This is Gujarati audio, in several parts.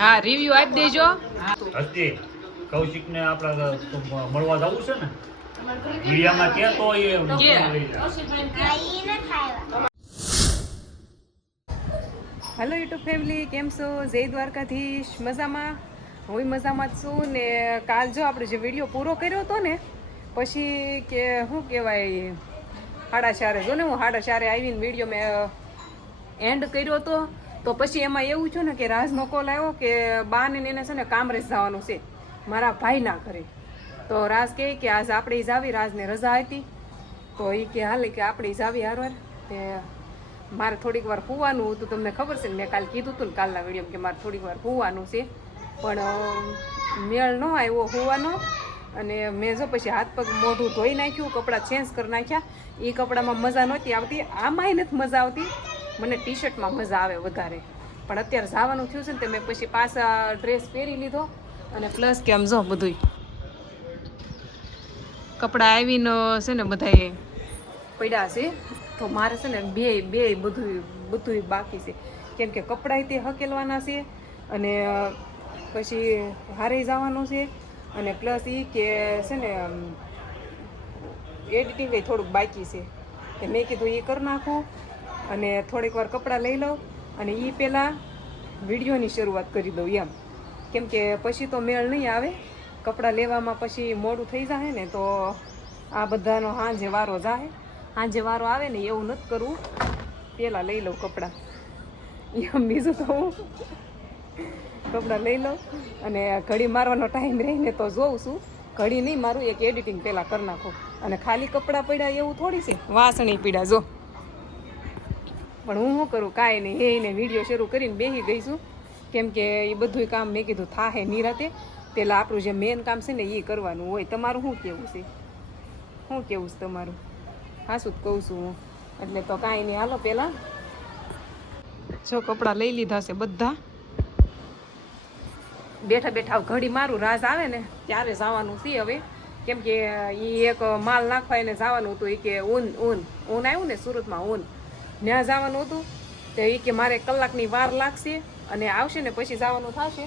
હા રિવ્યુ આપી દેજો. કૌશિક ને આપડા મળવા જવું છે ને મીડિયામાં કે તો એ હેલો યુટ્યુબ ફેમિલી, કેમ છો? જય દ્વારકાધીશ. મજામાં? હું મજામાં જ છું ને. કાલ જો આપણે જે વિડીયો પૂરો કર્યો હતો ને પછી કે શું કહેવાય 4:30 જો ને હું 4:30 આવીને વિડીયો મેં એન્ડ કર્યો હતો. તો પછી એમાં એવું છે ને કે રાજનો કોલ આવ્યો કે બાને એને છે ને કામરેજ જવાનું છે મારા ભાઈના ઘરે. તો રાજ કહે કે આજ આપણે જ આવી, રાજને રજા હતી તો એ કે હાલે કે આપણે જ આવી હારવાર. તે મારે થોડીક વાર હોવાનું હતું, તમને ખબર છે ને મેં કાલે કીધું હતું ને કાલના વિડીયો કે મારે થોડીક વાર હોવાનું છે પણ મેળ ન આવ્યો હોવાનો. અને મેં જો પછી હાથ પગ મોઢું ધોઈ નાખ્યું, કપડાં ચેન્જ કરી નાખ્યા. એ કપડામાં મજા નહોતી આવતી, આમાંય નથી મજા આવતી, મને ટી શર્ટમાં મજા આવે વધારે. પણ અત્યારે જવાનું થયું છે ને તે મેં પછી પાછા ડ્રેસ પહેરી લીધો અને પ્લસ કે આમ જો બધું કપડાં આવીને છે ને બધાએ પડ્યા છે. તો મારે છે ને બે બધું બાકી છે, કેમ કે કપડાં તે હકેલવાના છે અને પછી હારે જવાનું છે અને પ્લસ એ કે છે ને એડિટિંગ થોડુંક બાકી છે. કે મેં કીધું એ કરી નાખું અને થોડીક વાર કપડાં લઈ લઉં અને એ પહેલાં વિડીયોની શરૂઆત કરી દઉં એમ, કેમ કે પછી તો મેળ નહીં આવે. કપડાં લેવામાં પછી મોડું થઈ જાય ને તો આ બધાનો સાંજે વારો જાય. સાંજે વારો આવે ને એવું નથી કરવું, પહેલાં લઈ લઉં કપડાં એમ. બીજું તો હું કપડાં લઈ લઉં અને ઘડી મારવાનો ટાઈમ રહીને તો જોઉં છું, ઘડી નહીં મારું, એક એડિટિંગ પહેલાં કરી નાખું. અને ખાલી કપડાં પડ્યા એવું થોડી છે, વાસણી પીડા જો. પણ હું શું કરું, કાંઈ નહીં, એને વિડીયો શરૂ કરીને બેસી ગઈ છું, કેમ કે એ બધું કામ મેં કીધું થાહે નિરાતે. પહેલાં આપણું જે મેન કામ છે ને એ કરવાનું હોય. તમારું શું કહેવું છે? શું કહેવું છે તમારું? હાસું જ કહું છું હું. એટલે તો કાંઈ નહીં, હાલો પહેલાં જો કપડાં લઈ લીધા છે બધા. બેઠા બેઠા ઘડી મારું, રાજ આવે ને ત્યારે જવાનું છે હવે, કેમ કે એ એક માલ નાખવા એને જવાનું હતું. એ કે ઊન આવ્યું ને સુરતમાં, ઊન ત્યાં જવાનું હતું. તો એ કે મારે કલાકની વાર લાગશે અને આવશે ને પછી જવાનું થશે.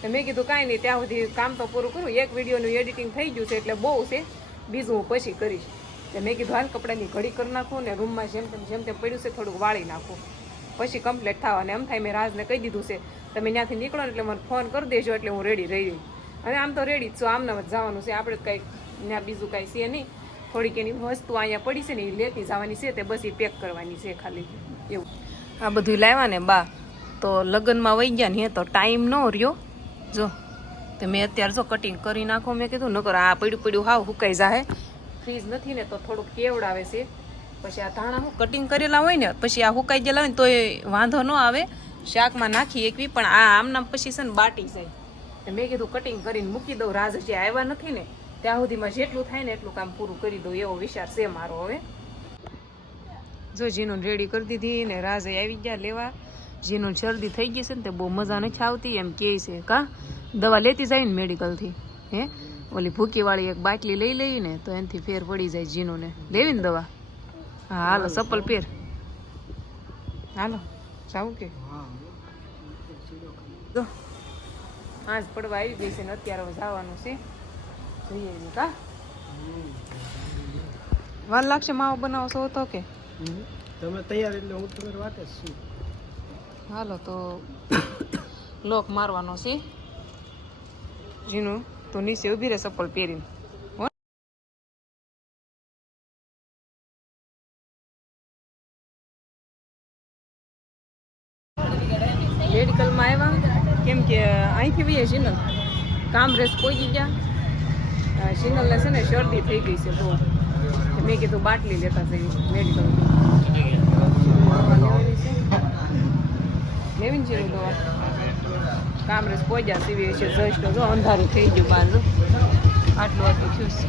તો મેં કીધું કાંઈ નહીં, ત્યાં સુધી કામ તો પૂરું કરું. એક વિડીયોનું એડિટિંગ થઈ ગયું છે એટલે બહુ છે, બીજું હું પછી કરીશ. તો મેં કીધું હાલ કપડાની ઘડી કરી નાખું ને રૂમમાં જેમ તેમ પડ્યું છે થોડુંક વાળી નાખું, પછી કમ્પ્લીટ થવા. અને એમ થાય મેં રાજને કહી દીધું છે તમે ત્યાંથી નીકળો ને એટલે મને ફોન કરી દેજો એટલે હું રેડી રહી. અને આમ તો રેડી જ છું, આમને જ જવાનું છે આપણે, કંઈક ત્યાં બીજું કાંઈ છે નહીં. થોડીક એની વસ્તુ અહીંયા પડી છે ને એ લેતી જવાની છે, તે બસ એ પેક કરવાની છે ખાલી એવું. આ બધું લાવ્યા ને બા તો લગ્નમાં વહી ગયા ને તો ટાઈમ ન રહ્યો. જો તો મેં અત્યારે જો કટિંગ કરી નાખો, મેં કીધું નકર આ પડ્યું હાવ હુકાઈ જાય. ફ્રીજ નથી ને તો થોડુંક કેવડાવે છે. પછી આ ધાણા હું કટિંગ કરેલા હોય ને પછી આ હુકાઈ ગયેલા હોય ને તો એ વાંધો ન આવે, શાકમાં નાખી એકવી. પણ આ આમનામ પછી છે ને બાટી જાય. તો મેં કીધું કટિંગ કરીને મૂકી દઉં, રાજ જે આવ્યા નથી ને ત્યાં સુધીમાં જેટલું થાય ને એટલું કામ પૂરું કરી દઉં એવો વિચાર છે મારો. હવે જો જીનું રેડી કરી દીધી ને રાજ આવી ગયા લેવા. જીનું શરદી થઈ ગઈ છે ને તે બહુ મજા નથી આવતી એમ કહે છે. કા દવા લેતી જાય ને મેડિકલથી, હે ઓલી ભૂકીવાળી એક બાટલી લઈ લઈએ ને તો એનાથી ફેર પડી જાય જીનુને. લેવી ને દવા? હા હાલો ચપ્પલ પહેર, હાલો જાવું કે જો આજ પડવા આવી ગઈ છે ને અત્યારે જવાનું છે. જોઈએ ને કા વાર લાગશે માવો બનાવશો તો કે તમે તૈયાર એટલે હું તમારી વાતે જ છું. હાલો તો લોક મારવાનો છે જીનું, તો નીચે ઊભી રહે ચપ્પલ પહેરીને. મેડિકલમાં આવ્યા કેમ કે અહીંથી બી જીનલ કામરેજ પહોંચી ગયા. જીનલને છે ને શરદી થઈ ગઈ છે બહુ. મેં કીધું બાટલી લેતા જઈએ મેડિકલથી. લેવીને છે દવા. કામરેજ પહોંચ્યા સીવી છે જસ્ટ જો અંધારું થઈ ગયું બહાર. આટલું થયું છે.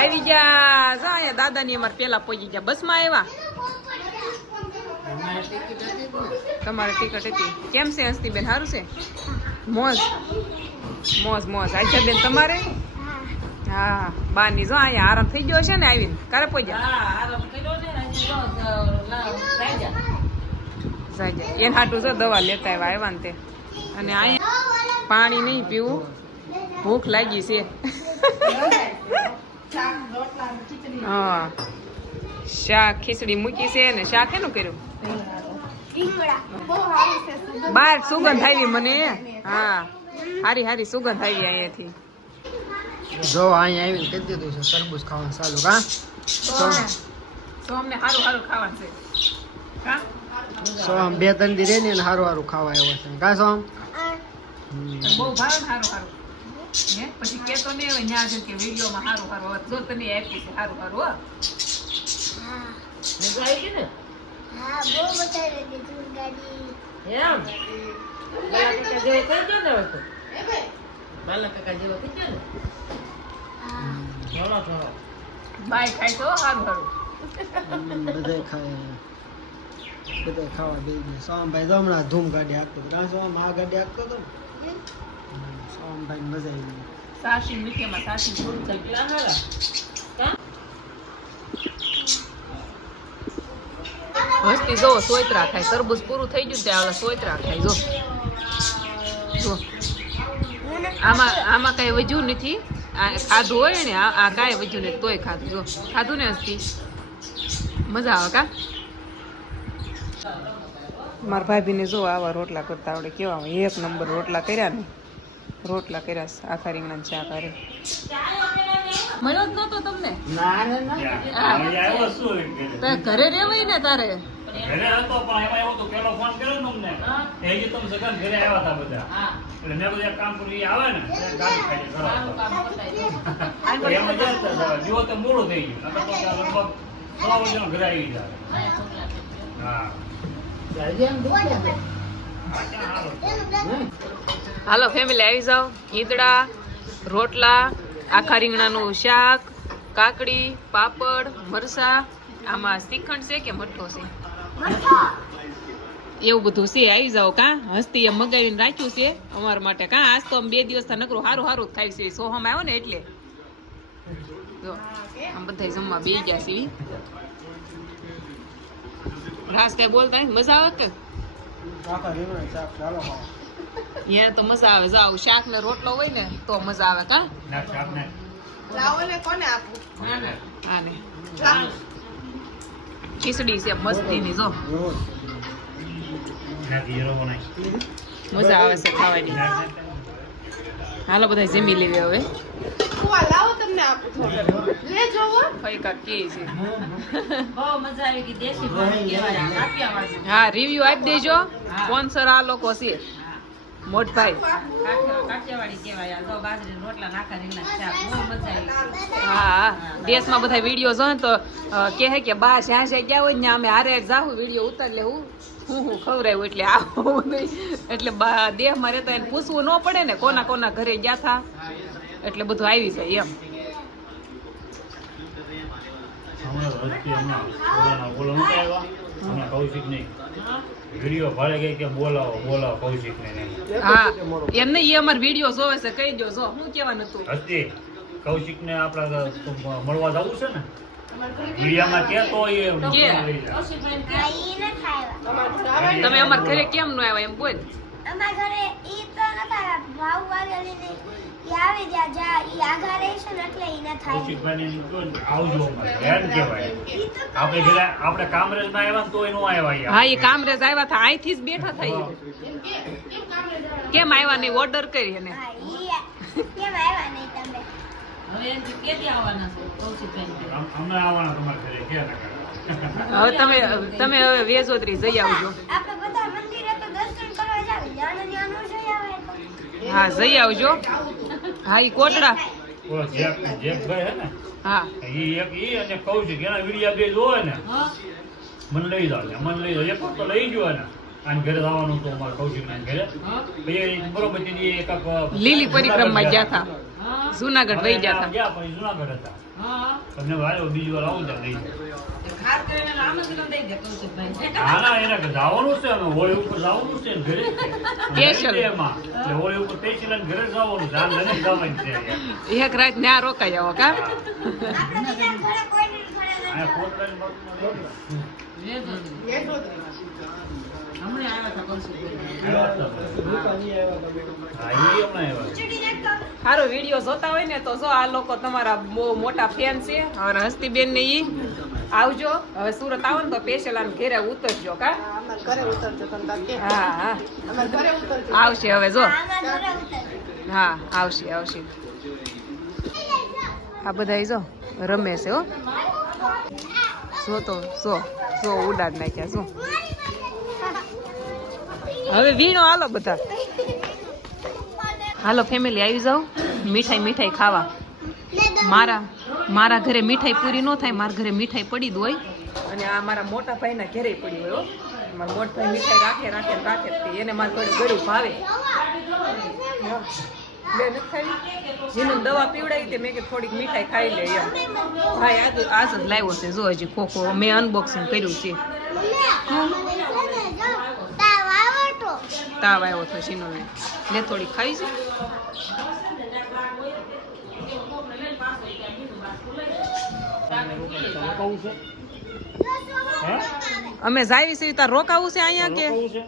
આવી ગયા જો અહીંયા દાદાની અમારે પેલા પહોંચી ગયા. બસમાં આવ્યા? તમારે ટિકિટ હતી? કેમ છે હસ્તીબેન, સારું છે? મોજ મોજ મોજ. આજા બેન તમારે? હા બાની જો અહીંયા આરામ થઈ ગયો છે ને આવીને. ક્યારે પહોંચ્યા? જાગ્યા એને હાટું છે દવા લેતા આવ્યા ને તે અને અહીંયા પાણી નહીં પીવું ભૂખ લાગી છે હા શાક ખીચડી મૂકી છે ને શાક એનું કર્યું બાર સુગંધ આવી મને હા હારી હારી સુગંધ આવી અહીંયાથી જો અહીંયા આવીને કહી દીધું છે તરબૂચ ખાવાનું ચાલુ કા તો અમને હારું હારું ખાવાનું છે કા સોમ 2-3 દી રહે ને હારું હારું ખાવા આવ્યો છે કા સોમ બહુ ભાવે ને હારું હારું હે પછી કેતો ને હવે ન્યા કે વિડિયોમાં હારું હારું જો તને આપી છે હારું હારું હો મજા આવી ગઈ ને હા બહુ બતાવી દીધું ગાડી એમ બાલા કાકા જેવો થઈ ગયો ને હવે બાલા કાકા જેવો થઈ ગયો ને હા બાય ખાય તો હારું હારું બધાય ખાવા દે સોમભાઈ તો હમણાં ધૂમ ગાડી હાંકતો હતો સોમ આ ગાડી હાંકતો હતો ને સોમભાઈ મજા આવી ગઈ સાસી મીઠામાં સાસી પૂરું થઈ ગયું હારા હસ્તી જો સોયત્રા ખાય તરબૂચ પૂરું થઈ ગયું ત્યાં ઓલા સોયત્રા ખાય જો જો આમાં કઈ વજ્યું નથી આ ખાધું હોય ને આ કાંઈ વજ્યું નથી તોય ખાધું જો ખાધું ને હસ્તી મજા આવે કા મારા ભાભીને જો આવા રોટલા કરતા આવડે કેવા એક નંબર રોટલા કર્યા ને રોટલા કર્યા આખા રીંગણા ચા કરે મળ્યો જ નતો તમને ઘરે રેવાય ને તારે ઘરે હતો પણ એમાં એવું તો પેલો ફોન કર્યો ને અમને એ જે તમે સગન ઘરે આવ્યા હતા બધા એટલે મેં બધું એક કામ કરી આવે ને ગાડી ખાઈ એમાં જતા જીવો તો મોડું થઈ ગયું નકર તો લગભગ 6 વાગ્યાનો ઘરે આવી જાય હા હાલો ફેમિલી આવી જાઓ ઈદડા રોટલા આખા રીંગણાનું શાક કાકડી પાપડ મરસા આમાં શ્રીખંડ છે કે મઠ્ઠો છે એવું બધું છે આવી જાઓ કા હસ્તી એમ મગાવીને રાખ્યું છે અમારા માટે કા આજ તો 2 દિવસ નકરું સારું સારું જ ખાય છે સોહમ આવ્યો ને એટલે જો આમ બધા જમવા બે ગયા છે રાસ કઈ બોલતા મજા આવે કે આખા રીંગણા શાક ચાલો ખાવા અહીંયા તો મજા આવે જાવ શાક ને રોટલો હોય ને તો મજા આવે કા ના શાક ને આને ખીચડી છે મસ્તીની જો ના જીરો નહીં મજા આવે છે ખાવાની હાલો બધા જમી લેવી હવે ફઈકા કે છે હા રિવ્યુ આપી દેજો સ્પોન્સર આ લોકો છે મોટભાઈ હા દેશમાં બધા વિડીયો જો તો કહે કે બા જ્યાં જ્યાં ગયા હોય ને અમે હારે જાહું વિડીયો ઉતાર લેવું હું ખવડાવ્યું એટલે આવું નહીં એટલે દેહમાં રહેતા એને પૂછવું ન પડે ને કોના કોના ઘરે ગયા થા એટલે બધું આવી જાય એમ વિડીયો ભાડે ગઈ કે બોલાવો બોલાવો કૌશિક ને હા એમ નહીં એ અમાર વિડીયો જોવે છે કહી દો જો હું કેવાનું હતું હસ્તી કૌશિક ને આપડા મળવા જવું છે ને વિડીયામાં કે તો એ તમે અમાર ઘરે કેમ ન આવ્યા એમ બોલ અમારા ઘરે ઈ તો નતા ભાવ વાળી ને ઈ આવે જા ઈ આગા રહે છે ને એટલે ઈ ન થાય કૌશિકભાઈ આવજો હેરાન કહેવાય આપણે કામરેજમાં આવ્યા ને તો એનું આવ્યા હા એ કામરેજ આવ્યા હતા અહીંથી જ બેઠા થઈ કેમ આવ્યા નહીં ઓર્ડર કરી એને હા ઈ કેમ આવ્યા નહીં તમે અમે આવવાના તમારા ઘરે ક્યાં હવે તમે હવે વેજોતરી જઈ આવજો આપણે બધા મંદિરે તો દર્શન કરવા જાવ જાણે ન્યાનો જઈ આવે તો હા જઈ આવજો હા ઈ કોટડા ઓલો જેકભાઈ હે ને હા ઈ અને કૌશિક એના વિડીયા બે જોવે ને મને લઈ જાવ એક તો લઈ ગયો ને આને ઘરે જવાનું તો અમારે કૌશિક ના ઘરે પછી બરોબર તેની એક લીલી પરિક્રમા ગયા હતા જુનાગઢ વહી ગયા હતા ગયા પછી જુનાગઢ હતા તમને વાળો બીજી વાર આવું ત્યાં લઈ હા ના એને જવાનું છે અમે હોળી ઉપર જવાનું છે ને ઘરે Special. એમાં એટલે હોળી ઉપર સ્પેશિયલ અને ઘરે જવાનું જાન લઈને જવાનું છે એક રાત ન્યા રોકાઈ આવો કા આપણે બીજા ઘરે કોઈ નહીં ઘરે આ કોટલાની બાજુમાં ભૂકા નહીં આવ્યા તમે. હા, ઈ હમણાં આવ્યા. ચૂડી નાખતો. સારો વિડીયો જોતા હોય ને તો જો આ લોકો તમારા બહુ મોટા ફેન છે. હવે હસ્તીબેન ને ઈ આવજો. હવે સુરત આવો ને તો સ્પેશિયલ આમ ઘેરે ઉતરજો કા. હા હા આવશે હવે જો. આમાં ઘરે ઉતર. હા આવશે આવશે. આ બધા જો રમે છે હો. જો તો જો ઉડાડ નાખ્યા જો. હવે વીણો હાલો બધા. હાલો ફેમિલી આવી જાઓ મીઠાઈ ખાવા. મારા ઘરે મીઠાઈ પૂરી ન થાય, મારા ઘરે મીઠાઈ પડી જ હોય. અને આ મારા મોટા ભાઈના ઘરે પડી હોય હો. મારા મોટા ભાઈ મીઠાઈ રાખે એને મારા ઘરે ગળ્યું ભાવે. બે નથી ખાવી. જેનું દવા પીવડાવી તે મેં કે થોડીક મીઠાઈ ખાઈ લે એમ. ભાઈ આજ જ લાવ્યો છે જો હજી ખોખો મેં અનબોક્સિંગ કર્યું છે. તાવ આવ્યો તો શીનોને લે થોડી ખાઈ છે. રોકાવું છે? હે? અમે જાવી છે તાર રોકાવું છે અહીંયા કે રોકાવું છે?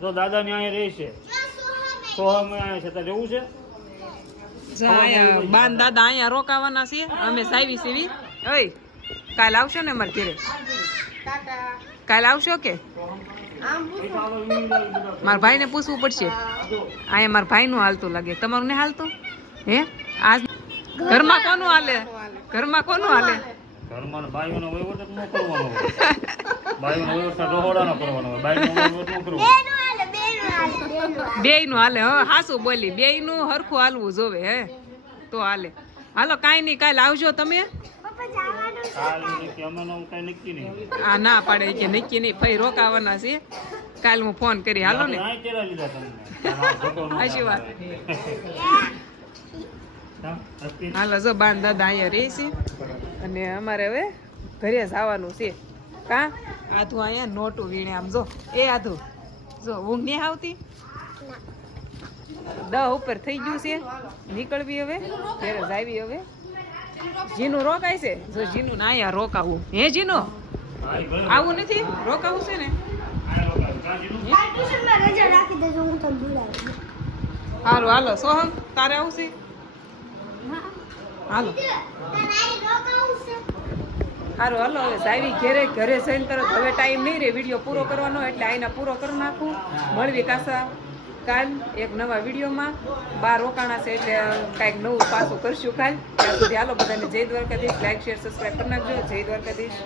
જો દાદાને અહીંયા રહે છે. સોહમે અહીંયા છે, તારે જવું છે? જો અહીંયા બાન દાદા અહીંયા રોકાવાના છે. અમે જાવી છે. ઓય કાલ આવશો ને અમારે ઘરે? કાલ આવશો કે? મારા ભાઈને પૂછવું પડશે. અહીંયા મારા ભાઈનું હાલતું લાગે, તમારું ને હાલતું? હે આજ ઘરમાં કોનું હાલે? ઘરમાં કોનું હાલે? ઘરમાં બાઈઓનો વહીવટ જ ન કરવાનો હોય. બાઈઓનો વહીવટ રહોડાનો કરવાનો હોય. બાઈનો વહીવટ ન કરવાનો. બેયનું હાલે. હા હાસું બોલી, બેયનું હરખું હાલવું જોવે હે તો હાલે. હાલો કાંઈ નહીં, કાલે આવજો તમે. પપ્પા જવાનું છે. કાલ નક્કી, અમે કઈ નક્કી નહીં. આ ના પાડે કે નક્કી નહીં, ફઈ રોકાવાના છે. કાલ હું ફોન કરી હાલો ને. આ કેળા લીધા તમને. સાચી વાત. હા, અસ્તી. હાલો જો બાન દાદા અહીંયા રહે છે અને અમારે હવે ઘરે જવાનું છે કા. આધું અહીંયા નોટું વીણે આમ જો. એ આધું જો ઊંઘ નહીં આવતી. 10 ઉપર થઈ ગયું છે. નીકળવી હવે ઘરે જાવી હવે. જીનું રોકાય છે જો જીનું ને અહીંયા રોકાવું. હે જીનું હા, એ ઘરે આવું નથી રોકાવું છે ને. આ લોકો કાજીનું. કાલ ટ્યુશનમાં રજા રાખી દેજો, હું તમને બોલાવી. હાલો હાલો સોહમ તારે આવું છે? હાલો તમારે રોકાવું છે. સારું હાલો હવે સાવી ઘરે જઈને તરત હવે ટાઈમ નહીં રહે વિડીયો પૂરો કરવાનો એટલે આઈના પૂરો કરી નાખું. મળવી કાસા કાલ એક નવા વિડીયોમાં. 12 રોકાણા છે એટલે કાંઈક નવું પાછું કરશું કાલ. ત્યાં સુધી હાલો બધાને જય દ્વારકાધીશ. લાઈક શેર સબસ્ક્રાઈબ કરી નાખજો. જય દ્વારકાધીશ.